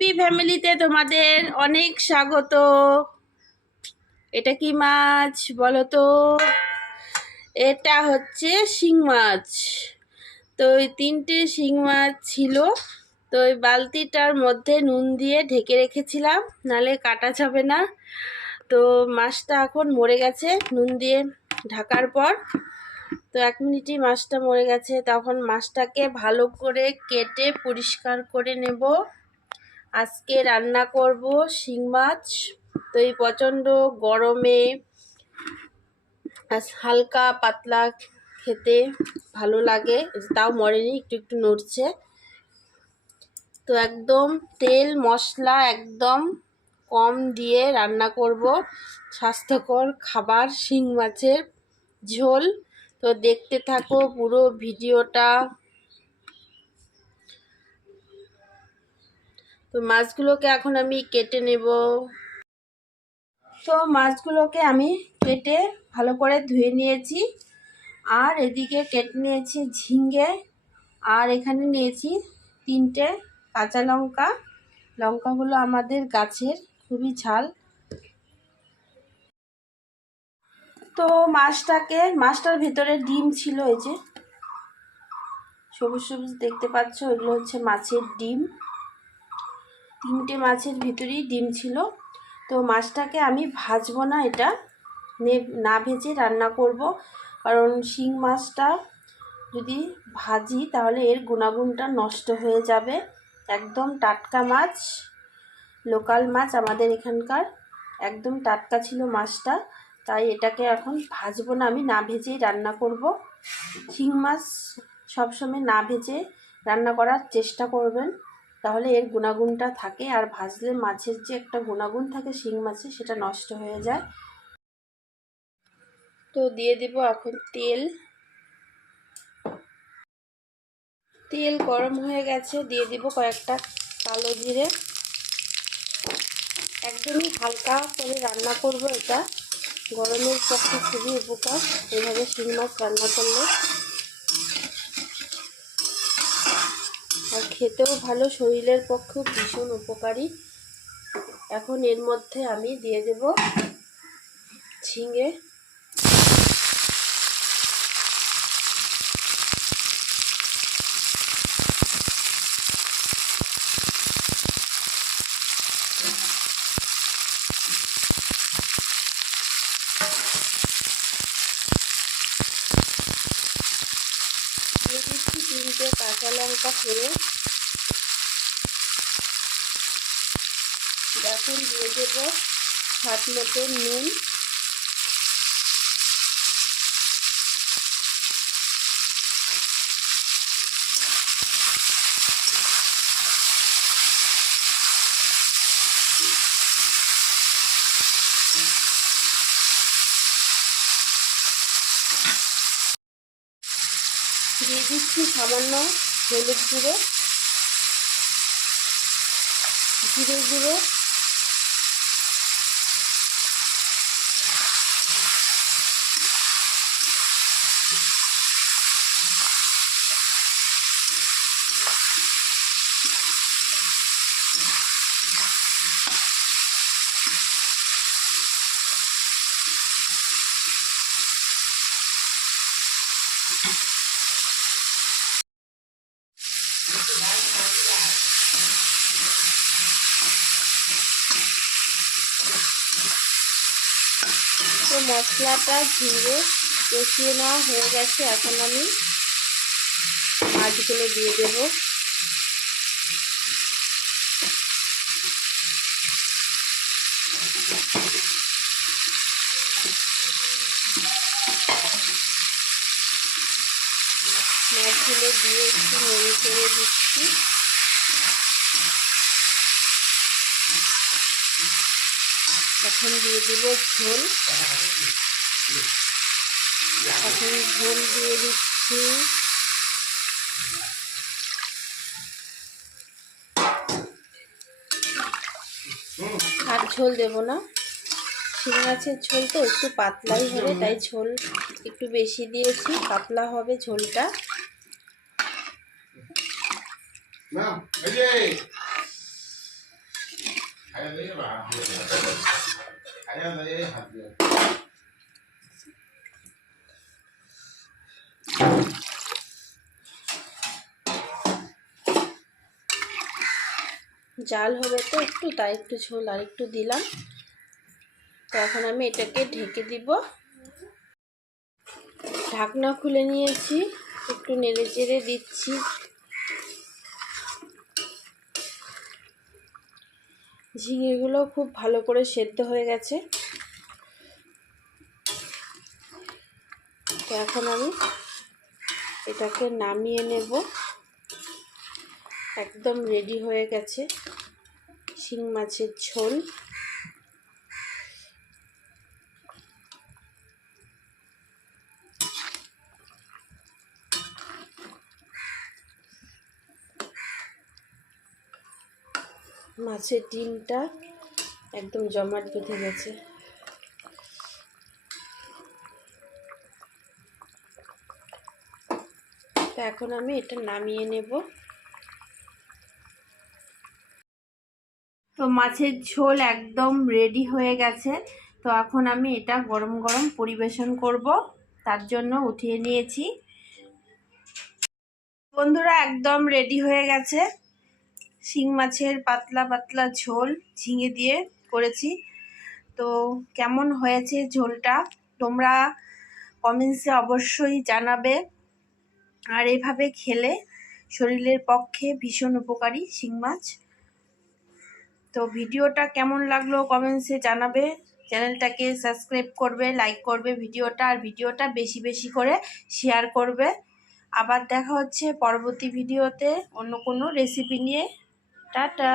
Happy ফ্যামিলিতে তোমাদের অনেক স্বাগত। এটা কি মাছ বলো তো এটা হচ্ছে শিং মাছ। তো ওই তিনটে শিং মাছ ছিল। তো ওই বালতিটার মধ্যে নুন দিয়ে ঢেকে রেখেছিলাম, নালে কাটা যাবে না। তো মাছটা এখন মরে গেছে, নুন দিয়ে ঢাকার পর। তো এক মিনিটই মাছটা মরে গেছে, তখন মাছটাকে ভালো করে কেটে পরিষ্কার করে নেব। আজকে রান্না করব শিং মাছ। তো এই প্রচণ্ড গরমে হালকা পাতলা খেতে ভালো লাগে। তাও মরেনি, একটু একটু নড়ছে। তো একদম তেল, মশলা একদম কম দিয়ে রান্না করব। স্বাস্থ্যকর খাবার, শিং মাছের ঝোল। তো দেখতে থাকো পুরো ভিডিওটা। তো মাছগুলোকে এখন আমি কেটে নেব। তো মাছগুলোকে আমি কেটে ভালো করে ধুয়ে নিয়েছি। আর এদিকে কেটে নিয়েছি ঝিঙ্গে আর এখানে নিয়েছি তিনটে কাঁচা লঙ্কা। লঙ্কাগুলো আমাদের গাছের খুবই ঝাল। তো মাছটাকে, মাছটার ভিতরে ডিম ছিল এই যে। সবুজ সবুজ দেখতে পাচ্ছ, এগুলো হচ্ছে মাছের ডিম। তিনটে মাছের ভিতরেই ডিম ছিল। তো মাছটাকে আমি ভাজবো না এটা। নে- ভেজে রান্না করব। কারণ শিং মাছটা যদি ভাজি তাহলে এর গুণাগুণটা নষ্ট হয়ে যাবে। একদম টাটকা মাছ, লোকাল মাছ আমাদের এখানকার। একদম টাটকা ছিল মাছটা। তাই এটাকে এখন ভাজবো না, আমি না ভেজেই রান্না করব। শিং মাছ সবসময় না ভেজে রান্না করার চেষ্টা করবেন। তাহলে এর গুণাগুণটা থাকে আর ভাজলে মাছের যে একটা গুণাগুণ থাকে শিং মাছে, সেটা নষ্ট হয়ে যায়। তো দিয়ে দেব এখন তেল। তেল গরম হয়ে গেছে, দিয়ে দিব কয়েকটা কালো জিরে। একদমই হালকা করে রান্না করব এটা। গরমের পক্ষে খুবই উপকার। এভাবে শিং মাছ রান্না করলে আর খেতেও ভালো, শরীরের পক্ষেও ভীষণ উপকারী। এখন এর মধ্যে আমি দিয়ে দেব ঝিঙে। কাঁচা লঙ্কা ফেলে। এখন দিয়ে দেবো। সাত মতো নুন। দিয়ে দিচ্ছি সামান্য হলুদ গুঁড়ো। জিরে গুঁড়ো। তো মশলাটা ঝিঙে কষিয়ে নেওয়া হয়ে গেছে, এখন আমি মাছগুলো দিয়ে দেবো। মাছগুলো দিয়ে একটু নেড়ে চেড়ে দিচ্ছি। এখন দিয়ে দিব ঝোল। এখন ঝোল দিয়ে দিচ্ছি। আর ঝোল দেব না। শিং মাছের ঝোল তো একটু পাতলাই হবে, তাই ঝোল একটু বেশি দিয়েছি। পাতলা হবে ঝোলটা। না জাল হবে তো একটু, তাই একটু ঝোল আর একটু দিলাম। তো এখন আমি এটাকে ঢেকে দিব। ঢাকনা খুলে নিয়েছি, একটু নেড়ে চেড়ে দিচ্ছি। ঝিঙেগুলো খুব ভালো করে সেদ্ধ হয়ে গেছে। তো এখন আমি এটাকে নামিয়ে নেব। একদম রেডি হয়ে গেছে শিং মাছের ঝোল। মাছের ডিমটা একদম জমাট বেঁধে গেছে। তো এখন আমি এটা নামিয়ে নেব। তো মাছের ঝোল একদম রেডি হয়ে গেছে। তো এখন আমি এটা গরম গরম পরিবেশন করব। তার জন্য উঠিয়ে নিয়েছি। বন্ধুরা, একদম রেডি হয়ে গেছে। শিং মাছের পাতলা পাতলা ঝোল ঝিঙে দিয়ে করেছি। তো কেমন হয়েছে ঝোলটা? তোমরা কমেন্টসে অবশ্যই জানাবে। আর এভাবে খেলে শরীরের পক্ষে ভীষণ উপকারী শিং মাছ। তো ভিডিওটা কেমন লাগল কমেন্টসে জানাবে। চ্যানেলটাকে সাবস্ক্রাইব করবে লাইক করবে ভিডিওটা, আর ভিডিওটা বেশি বেশি করে শেয়ার করবে। আবার দেখা হচ্ছে পরবর্তী ভিডিওতে অন্য কোনো রেসিপি নিয়ে। টাটা